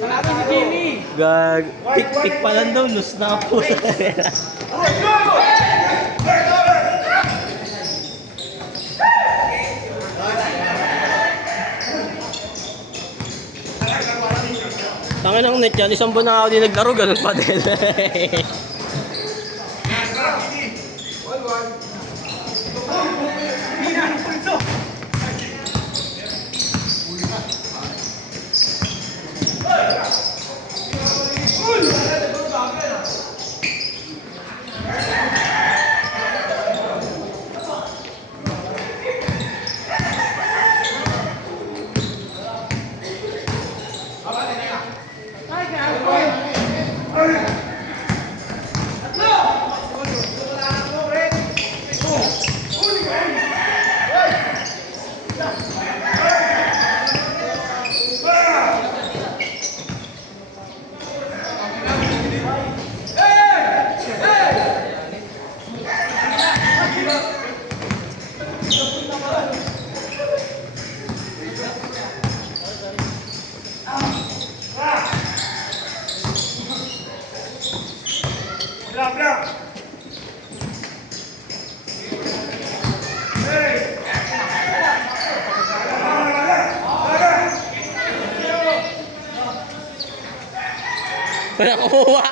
Gag. Tik-tik pa lang daw. Lose na po sa karera. Tangin ang net yan. Isang buwan na ako din naglaro. Ganun pa din. Wala kuha.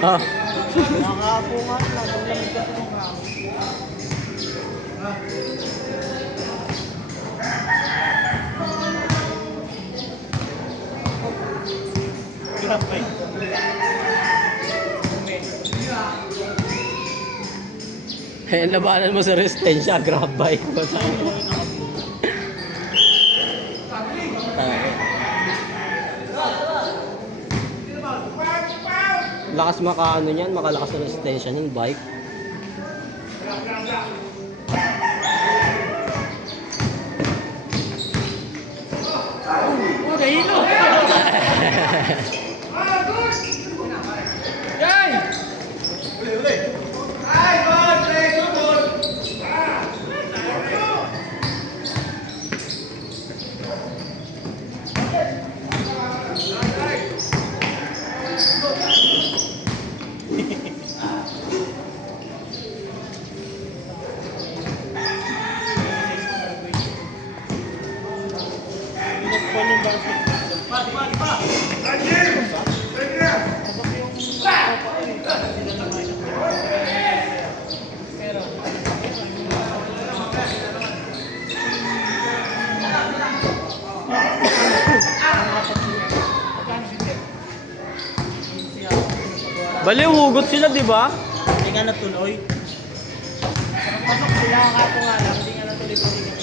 Ah. Nakapungan na, lamig ka po nga. Grabe. Eh, labanan mo sa resistensya, grab bike. Lakas makaano niyan, makalakas na resistensya ng bike. Oh, nahilo! Yay! Uli! Ay, God! Play, good! Bali, hugot sila, di ba? Hindi nga natuloy. Pasok sila, kapo nga lang, hindi nga natuloy pa rin sila.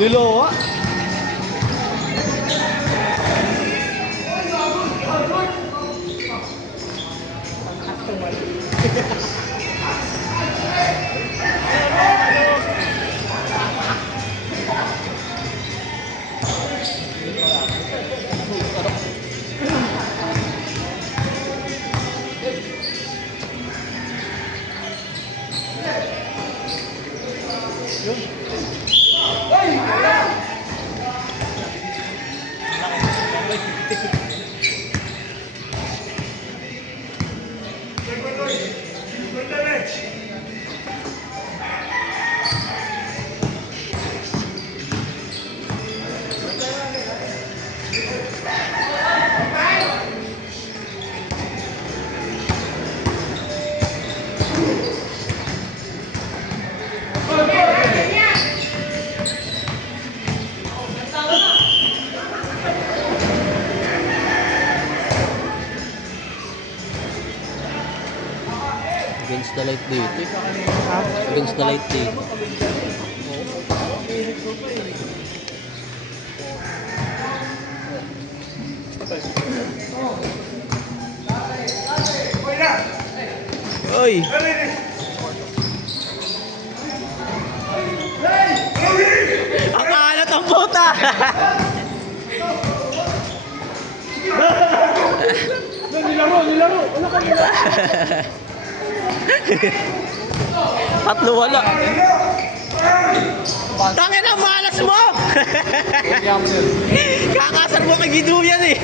Nilowa. Against the light dito. Against the light dito. Oy! Ang alat ang puta! Nilaro! Wala ka nila! Tatlo wala. Tangin ang malas mo! Kakasar mo kay Gidu yan eh.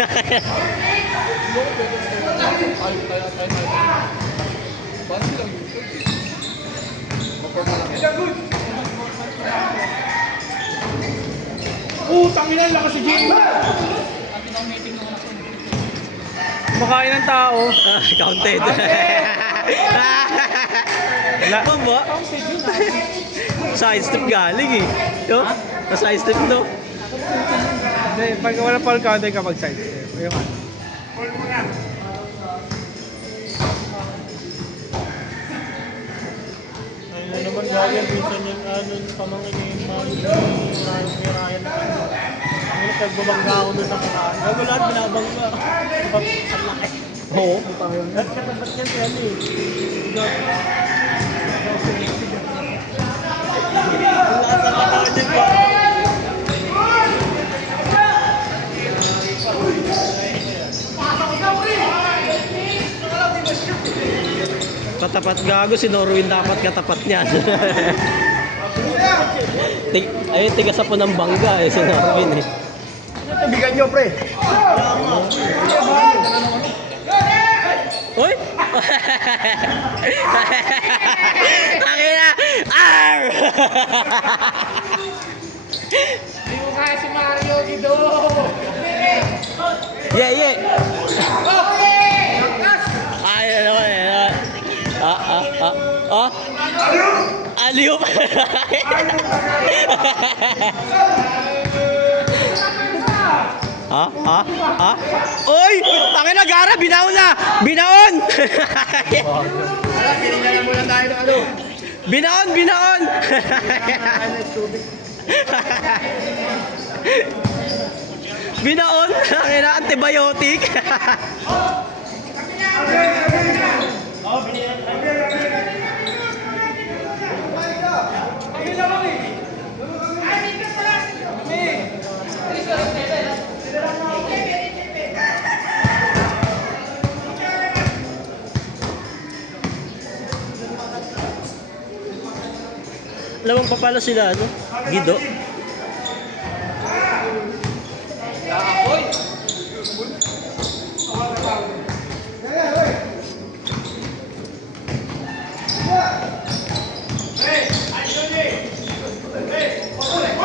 Tangin na lakas si Jim! Kumakain ng tao. Counted. Wala pa ba? Side step galing eh. Yo, side step no. Hindi, pag wala pa counter ka mag side step. Ayun nga. Ayun naman gaya, minsan yung pamangin yung Ryan na ang nagbabangga ako doon sa kumaan. Gago lahat binabangga. Ang laki. Oo. Ba't yan siya eh? Katapat gago si Norwin dapat katapat niyan. Ayun, tiga sa po ng bangga eh si Norwin eh. Bigan nyo, pre. Uy! Tangina! Arr! Hindi mo kaya si Mario Guido. Yeah. Ayun naman eh. Aliyo pa. Oy! Tangina Gara, binaon na! Binaon! Pinigyan mo lang tayo ng ano. Binaon! Binaon! Tangina, antibiotic! Alam mo pa pala sila, ano? Gido.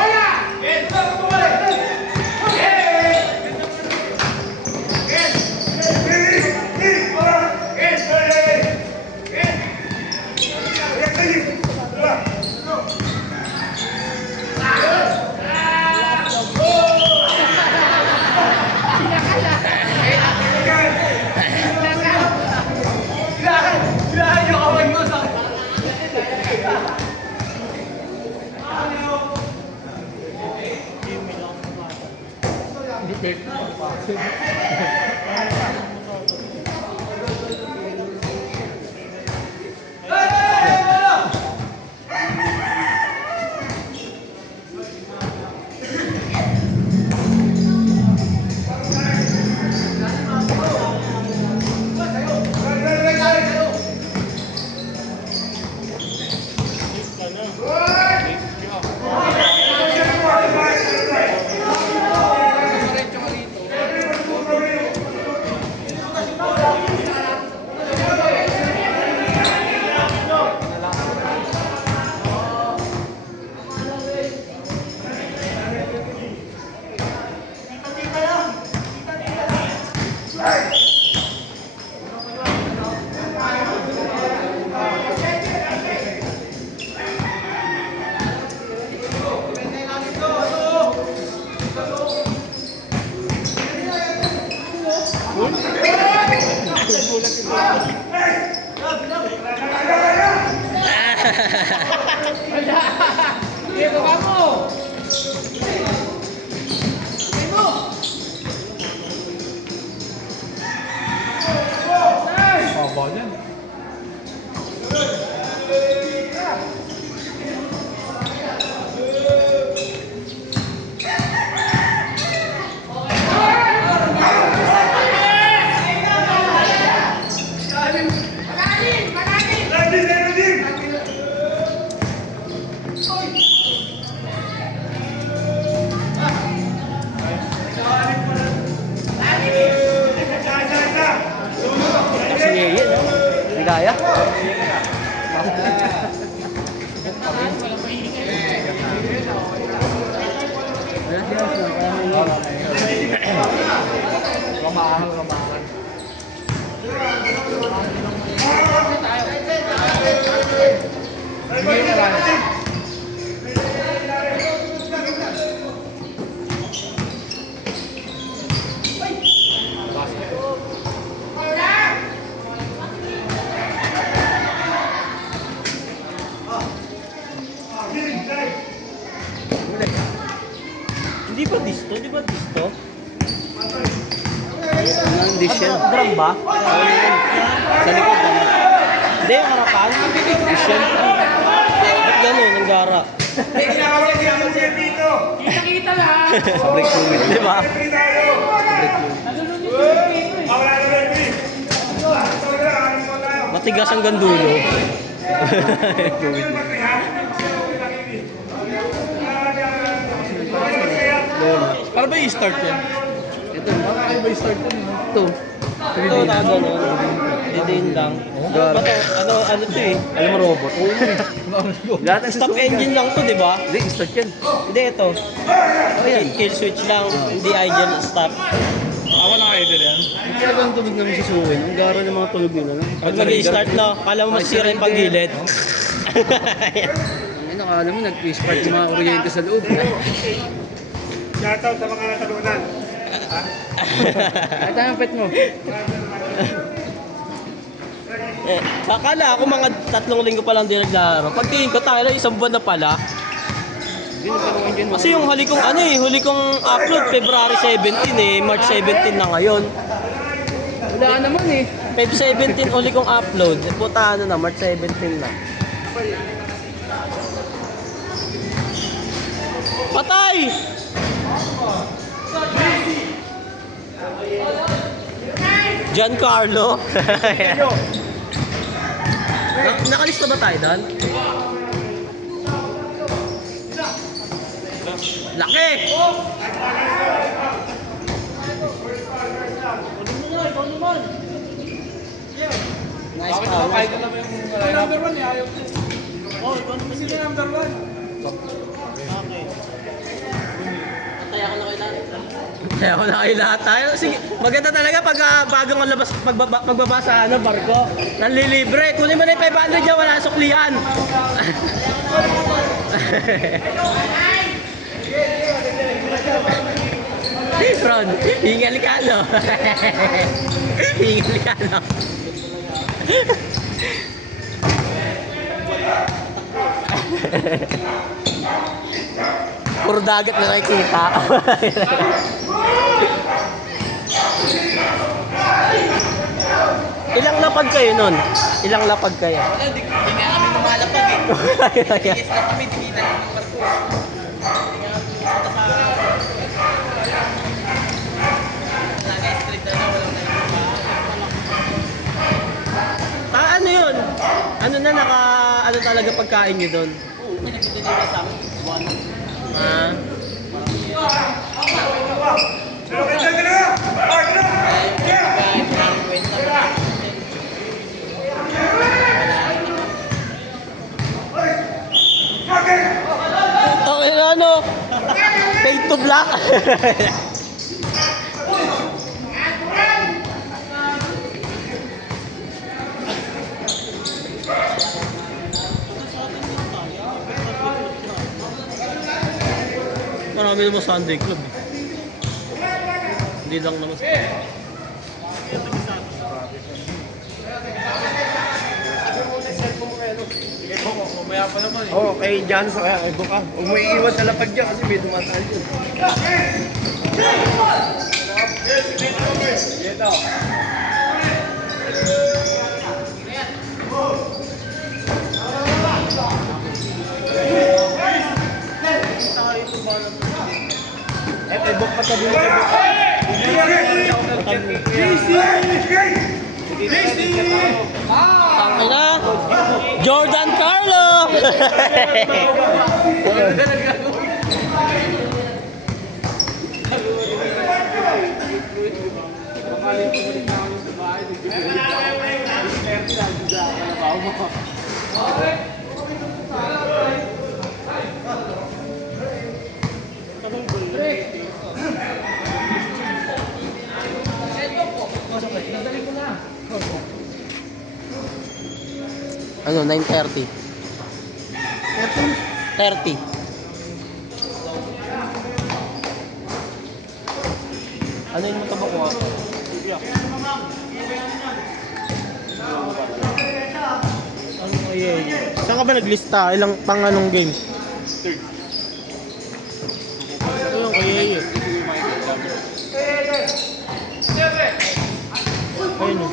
Kaya? Hindi ba disto? Di ba disto? Anong dish yan? Drum ba? Sa likod ano? Hindi, yung harapan. Dish yan. Ba't gano'n? Ang gara. Kita-kita lang! Sa break fluid. Di ba? Matigas ang gandulo. Para ba i-start yan? Ito. Para ba i-start yan? Ito. Ito na gano'n. Didiin lang. Ano ba to? Ano to eh? Alam mo robot? Lahat ng Stop engine lang to, di ba? Hindi, start yan. Hindi, ito. Kill switch lang. Hindi idle stop. Ako naka-idle yan. Ang talagang tunog namin sa suwin. Ang garo ng mga tunog nila. No? Pag mag-i-start na, kala mo masira yung pagilid. Ano, akala mo nag-spark yung mga kuryente sa loob. Shoutout sa mga natalunan. At ang pet mo? Akala ako mga 3 linggo pa lang din naglaro. Pagtingin ko tayo lang 1 buwan na pala. Hindi, nagkaroon dyan. Kasi yung huli kong upload February 17 eh, March 17 na ngayon. Wala naman eh. Feb 17 uli kong upload. Puta ano na, March 17 na. Patay! Giancarlo. Nakalista ba tayo doon? Laki! Nice call. Nice call. Number 1 eh, ayaw. Oh, ikaw naman sila number 1. Okay. Kaya ako na kayo lahat tayo. Sige, maganda talaga pag bagong labas, pagbabasa ano, barko. Nanlilibre. Kunin mo na yung 500 dyan, wala suklian. Ron, hingal ka no? Hingal ka no? Puro dagat na nakikita. Ilang lapag kayo nun? Ilang lapag kayo? Wala, di nga kami lumalapag eh. Tigas na kami, di kita lang ng barko. Wala nga, straight na walang Ano yun? Ano na ano talaga pagkain nyo doon? Oo, nag-deliver sa amin. Ah. Okay na ano? Fade to black. Marami naman Sunday Club. Hindi lang naman sa Mamaya pa naman eh. Oo, kay Jan sa kaya kay Buka. Huwag mo iiwan sa lapag dyan kasi may dumataan yun. Kay Buka patabi mo kay Buka. Tangay na! Jordan Carlo! Ano, 9:30. 30. Ano yung matabak ko? Ano kaya yun? Saan ka ba naglista? Ilang pang anong game? Ano kaya yun? Ayun o.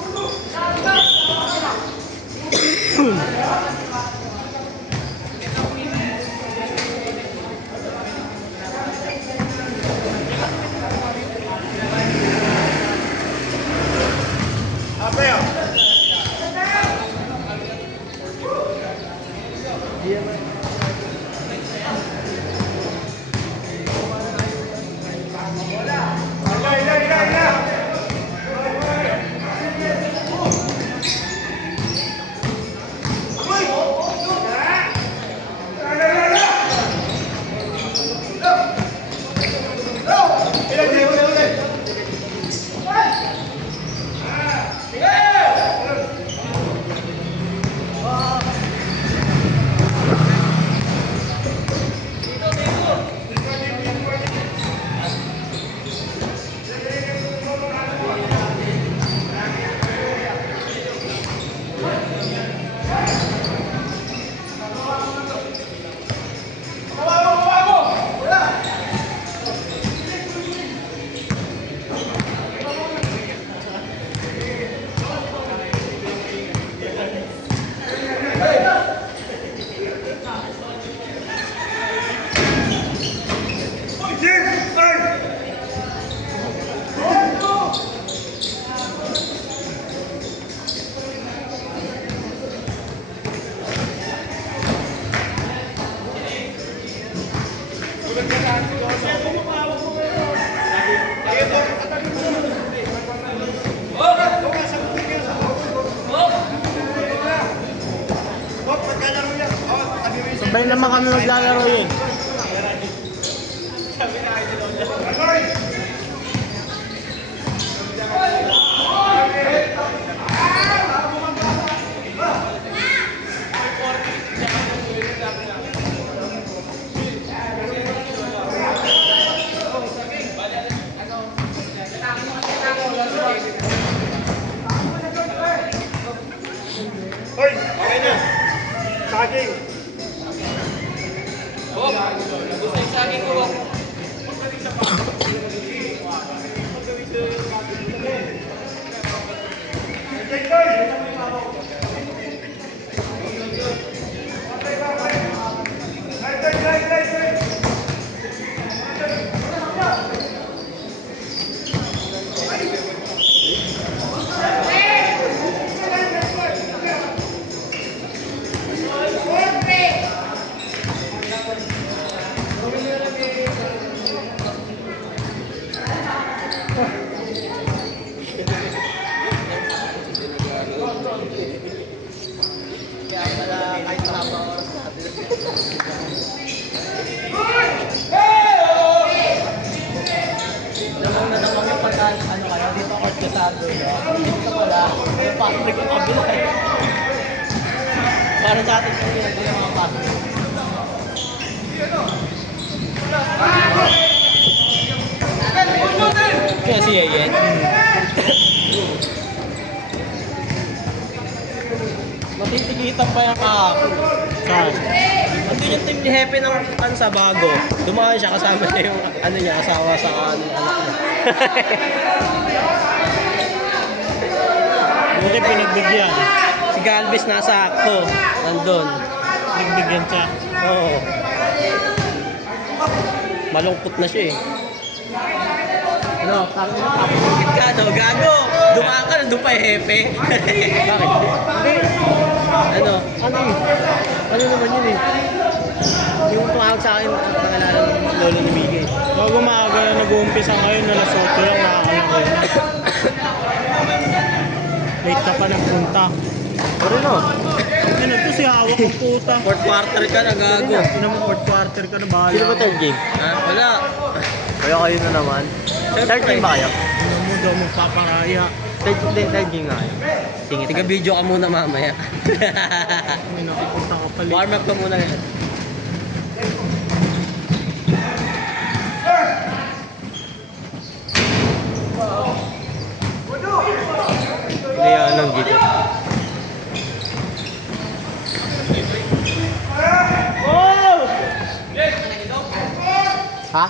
Sabay naman kami maglalaro yun. Hoy, okay na. Saging. Gusto yung saging ko. Kaya pala kahit mahaba oras natin. Namang natamang yung pagka, ano ka na, dito court ka sa doon. Dito pala, yung pasok ko kabila eh. Para sa atin kung ginagawa yung mga pasok. Kaya si Yeyen. Matitigitan pa yung kahapon. Saan? Andun yung team ni Hepe ng sa bago. Dumaan siya kasama niya yung ano niya, asawa sa ano, anak niya. Buti pinagbigyan. Si Galvez nasa akto. Nandun. Pinagbigyan siya. Oo. Malungkot na siya eh. Ano, parang napapagod ka, no? Gago! Dumaan ka, nandun pa yung Hepe. Bakit? Hindi. Ano? Ano naman yun eh? Yung tumawag sa akin, nakalala ng lolo ni Miguel. Bago maaga na nag-uumpisa ngayon, alas 8 lang nakakala ko yun. Late ka pa nagpunta. Pero no, Ano to si hawak ng puta. fourth quarter ka na, gago. Sino mo fourth quarter ka na bahala. Sino ba third game? Ha? Wala. Kaya kayo na naman. Third game ba kayo? Ano mo daw magpaparaya. Third game nga kayo. Tiga video ka muna mamaya. May nakipunta ka pala. Warm up ka muna ngayon. Hindi yan ang gito. Ha?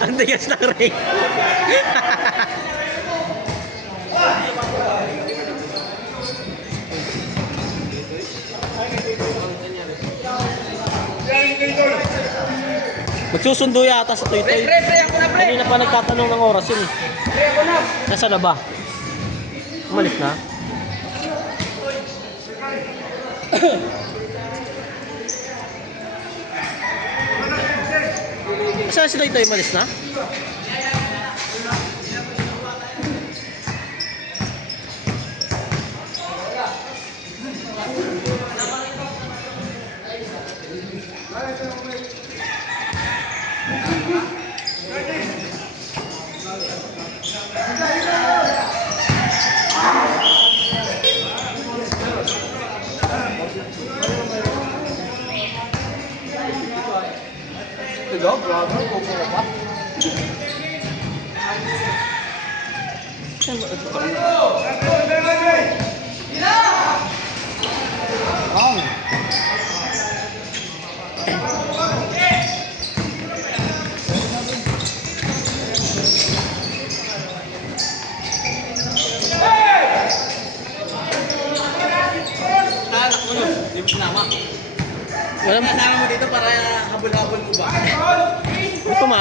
Ang tigas ng ring. Magsusundo yata sa Toy-Toy. Kanina pa nagtatanong ng oras yun eh. Nasa na ba? Umalis na? Saan si Toy-Toy? Umalis na?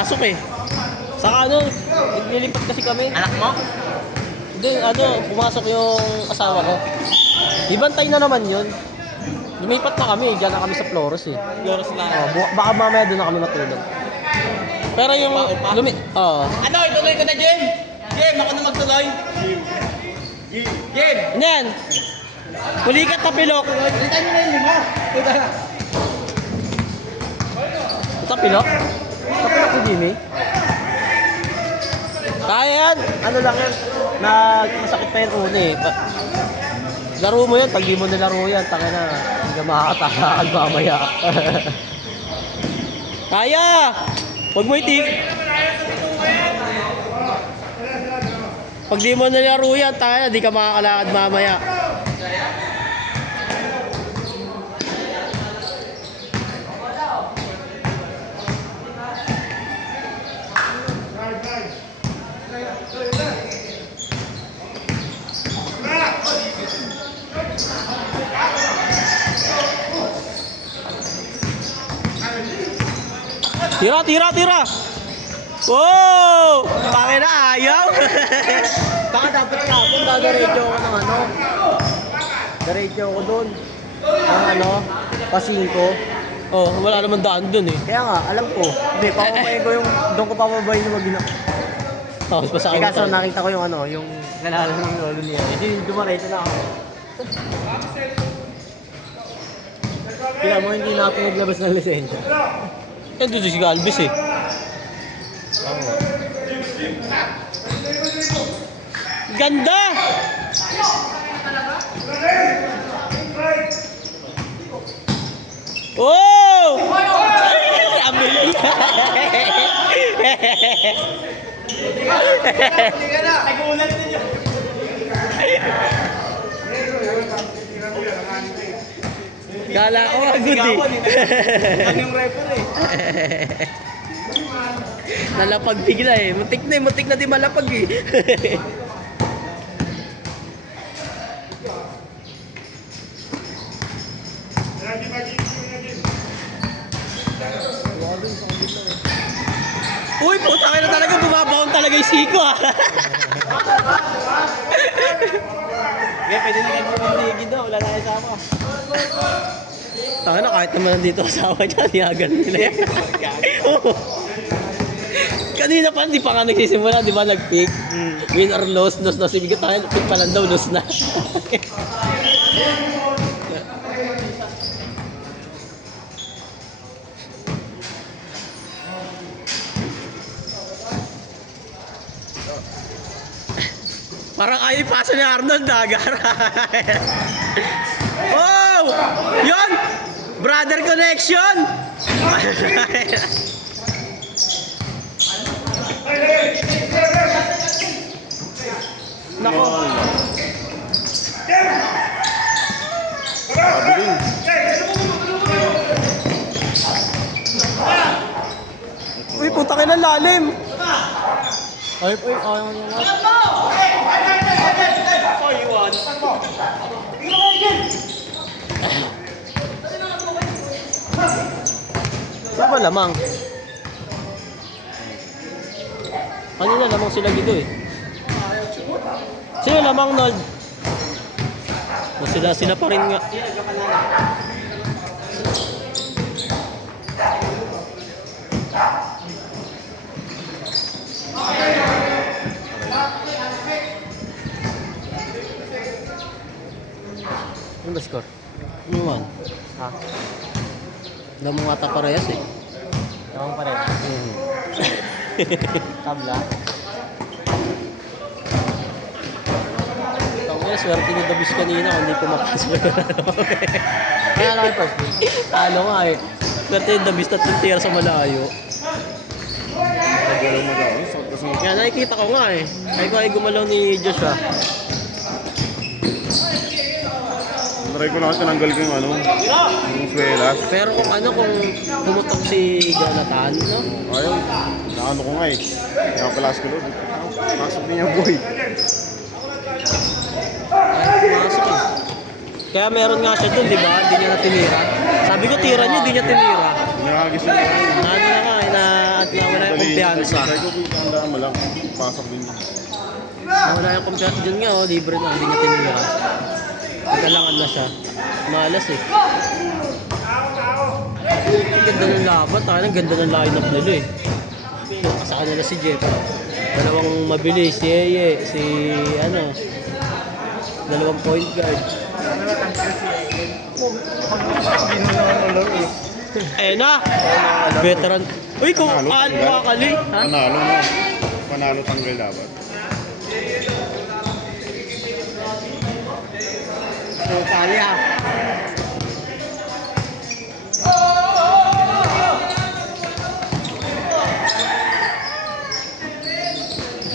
pumasok eh. Saka ano, nilipat kasi kami. Anak mo? Hindi, ano, pumasok yung asawa ko. Ibantay na naman yun. Lumipat na kami, dyan na kami sa Flores eh. Flores na. Baka mamaya doon na kami matulog. Pero yung Ano, ituloy ko na, Jim? Jim, ako na magtuloy. Jim! Ano yan? Kulikat na pilok. Palitan nyo na yung lima. Ito pilok? Ito pilok si Jimmy? Kaya yan. Ano lang yan? Masakit pa yung uno eh. Laro mo yan, pag di mo nilaro yan, tanga na. Hindi ka makakatakakal mamaya. Kaya! Huwag mo itik. Pag di mo nilaro yan, tanga na, di ka makakalakad mamaya. Tira, tira, tira! Wow! Bakit na ayaw? Baka dapat kapon, dadaretso ako ng ano. Daretso ako doon. Ang ano, pasingko. Oh, wala naman daan dun eh. Kaya nga, alam ko. Hindi, papabayin ko yung, doon ko papabayin yung magina. Tapos pa sa Eh akin. kaso nakita ko yung ano, yung nalala ng lolo niya. Hindi, dumaretso na ako. Kaya mo hindi na ako naglabas ng lisensya. Eh, doon si Galvez eh. Ganda! Oh! Sabi Nagulat ninyo. Kala ko agad eh. Ano yung referee? Nalapag bigla eh. Muntik na di malapag eh. Uy, puta kayo na talaga, bumabaon talaga yung siko ah. Kaya pwede na kayo pumigid daw. Wala na kasama. Taka na kahit naman nandito asawa niya, niyagan nila yan. Oo. Kanina pa, hindi pa nga nagsisimula, di ba nag-pick? Win or lose, lose na si Bigat tayo, pick pa lang daw, lose na. Parang ayaw ipasa ni Arnold, dagar. Oh! Yun! Brother connection! Nako. Uy, puta ka ng lalim. Ay, ayaw niya nga. Sino ba lamang? Kanina lamang sila dito eh. Sino lamang, Nold? O sila pa rin nga. Ano ba score? Ano man? Ha? Damo nga ta parehas eh. Tawang pa rin. Tabla. Tangina, swerte ni Dabis kanina kung hindi pumapasok. Kaya lang yung first game. Talo nga eh. Swerte ni Dabis tatlong tira sa malayo. Nagalaw mo daw. So, kasi Kaya nakikita ko nga eh. Kahit ko ay gumalaw ni Joshua. try ko lang tinanggal ko yung ano, yung swelas. Pero kung pumutok si Jonathan, no? Ayaw, naano ko nga eh. Nakapalas ko doon. Pasok din yung boy. Ay, pumasok eh. Kaya meron nga siya dun, di ba? Hindi niya na tinira. Sabi ko, tira niya, hindi niya tinira. Nakagis yung Ano na nga, nawala yung kumpiyansa. Sabi ko, tandaan mo lang. Pasok din yun. Nawala yung kumpiyansa. Diyan nga, oh, libre na. Hindi niya tinira. Nagkalangan na siya. Malas eh. Ang ganda ng laban. Ang ganda ng lineup nila eh. Sa kanila si Jeff. Dalawang mabilis. Si Yeye. Si ano. Dalawang point guard. Eh na! Veteran. Uy, kung makakali. Ha? Panalo mo. Panalo tanggal dapat. So, kaya.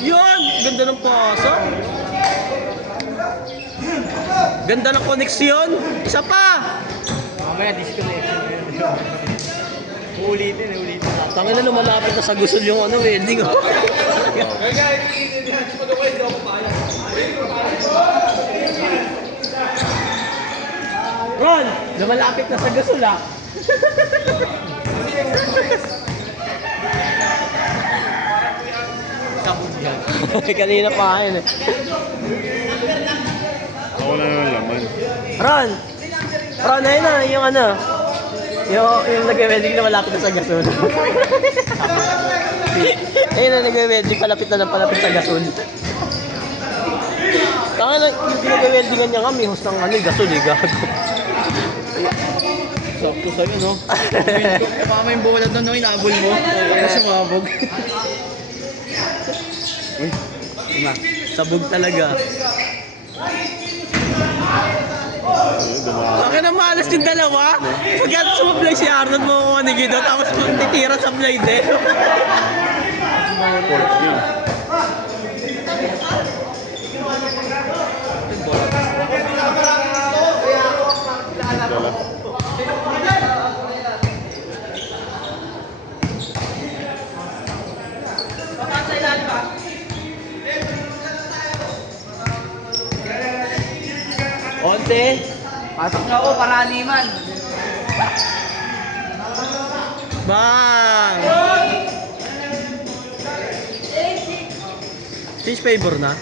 Yun! Ganda ng pasa. Ganda ng koneksyon. Isa pa! Mamaya disconnection na yun. Ulitin. Tangina lumalapit na sa gusol yung ano, welding. Oh. Ron! Lumalapit na sa gasol ah. Kanina pa yun eh. Ako na naman laman. Ron! Ron, ayun na, yung ano. Yung nag-welding na malapit na sa gasol. Ayun na, nag-welding palapit sa gasol. Tanga na, yung nag-weldingan niya kami, host ng ano, gasol eh, gago. Sakto sa'yo, no? Kapama yung bulat na, no? Inabol mo. Kaya sumabog. Uy, Sabog talaga. ayun, dumaan. Bakit na malas yung dalawa? Pagkat sumablay si Arnold mo manigid doon, tapos magtitira sa blade eh. Fourth game. Dala. Onte, Pasok na ako para animan. bang! Change favor na?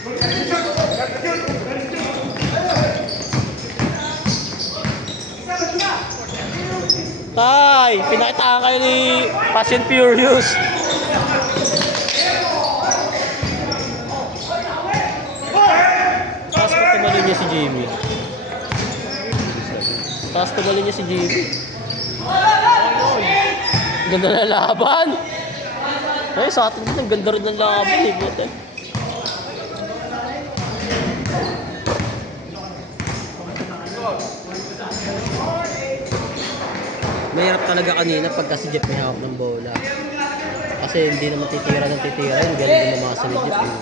Tay! Pinakitaan kayo ni Fast and Furious. Tapos pagkamali niya si Jamie. Tapos pagkamali niya si Jamie. Ganda na laban! Ay, sa atin din, ang ganda rin ng laban eh. Buti. Mahirap talaga kanina pagka si Jeff may hawak ng bola. Kasi hindi naman titira ng titira. Yung galing din namasa ni Jeff. Eh.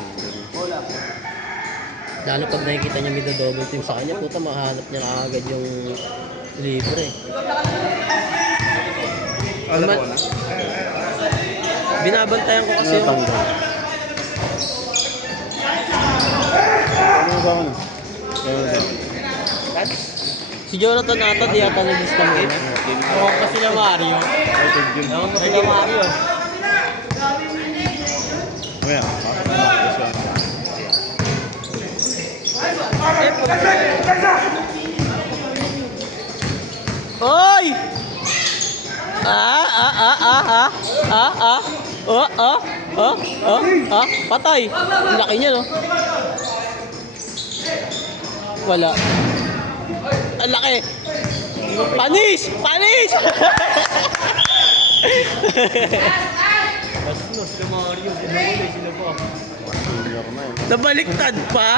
Lalo pag nakikita niya may double team sa kanya, puta mahanap niya agad yung libre. Binabantayan ko kasi yung... Ano ba ako na? Si Jonathan ata di ata nag-lista mo yun. Tawag pa sila Mario. Third game. Tawag pa sila Mario. Mamaya. Oy! Patay! Ang laki niya, no? Wala. Ang laki! Panis! Panis! Bastos sila Mario. Sinulay sila pa. Senior na yun. Nabaliktad pa!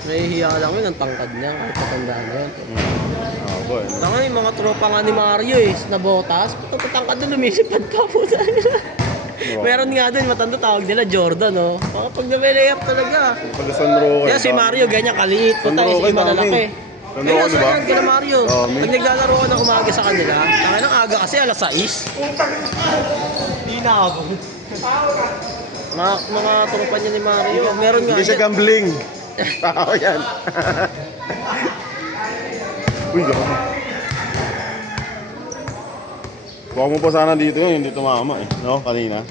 Nahihiya lang yun, ang tangkad niya. Ang patandaan niya. Oo, boy. Tanga yung mga tropa nga ni Mario eh, na botas. Patangkad doon, lumisipad pa po Meron nga doon, matanda tawag nila Jordan, no? Mga pag na-layup talaga. Pag San Roque. Kaya si Mario ganyan kaliit, San puta, Roque, si malalaki. San Kaya Roque, nasa diba? yan kila Mario. Dami. Pag naglalaro ko ng umaga sa kanila, tanga ng aga kasi alas 6. Hindi na ako. Mga tropa niya ni Mario, meron nga Hindi siya yan. gambling. Tao yan. Uy, gano'n. Huwag mo pa sana dito yun, hindi tumama eh. No, kanina.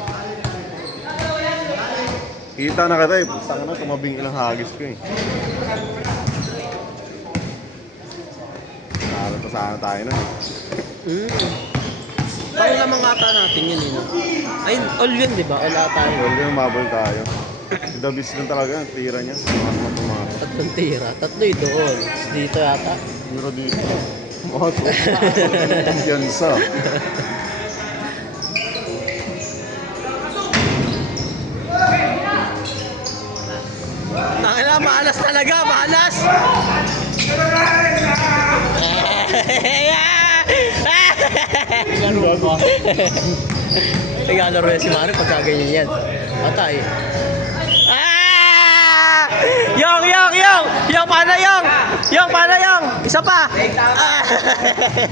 Kita na kita eh. Saka na, tumabing ilang hagis ko eh. Nalata sana tayo na. Parang lamang ata natin yun, no? Ay, all yun, di ba? All ata yun. Huwag yung mabal tayo. Si Davis lang talaga, ang tira niya. Tumato. Tatlong tira. Tatlo yung doon. Dito yata. Tira dito. Mga kumpiyansa. Nakina, maalas talaga, maalas! Naglalaro yan si Maro pagka ganyan yan. Patay. Ah! Yung! Yung, paano yung? Yung, paano yung? Isa pa! Ah!